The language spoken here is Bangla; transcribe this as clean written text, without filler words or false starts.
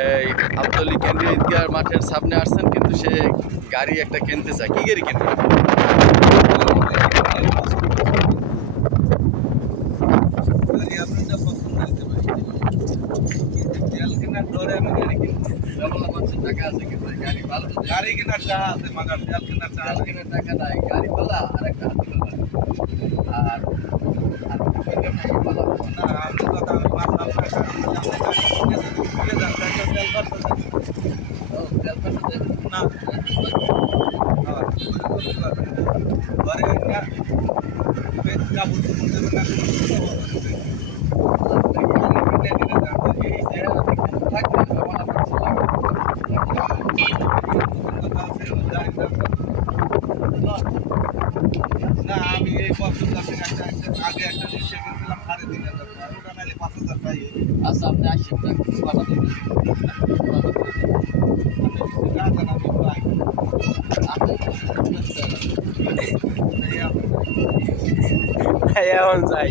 এই আব্দুল কেন্দ্রীয় ঈদগাহ মাঠের সামনে আসছেন, কিন্তু সে গাড়ি একটা কিনতে চায়। কি গাড়ি কিনবে? টাকা আছে কিন্তু গাড়ি ভালো, গাড়ি কেনার টাকা আছে, মাগার তেল কেনার টাকা তেল কেনার টাকা নাই, গাড়ি পালা আর একটা হাতি পালা আর আর কিনবেন না এই পালা। না, আমি কথা আমি মানলাম না, কারণ আপনি গাড়ি কিনে যদি ঘুরে যান তাহলে তেল খরচ আছে। ও তেল খরচ দেবে না, ঘরে একটা বেশ কাপড় চোপড় দেবেন না, কোনো কিছু হবে না। কিনে কিনে যান, তো এই যে থাকবে জমা করছে কথা আছে, গাড়ির দাম না, আমি এই বছর যাচ্ছি আগে একটা জিনিস কিনছিলাম 3,500 টাকা, ওটা নাহলে 5,000 টাকা। আচ্ছা আপনি আসেন পালা দেবেন আপনি কিছু না জানা আমি পাই। এখন যাই।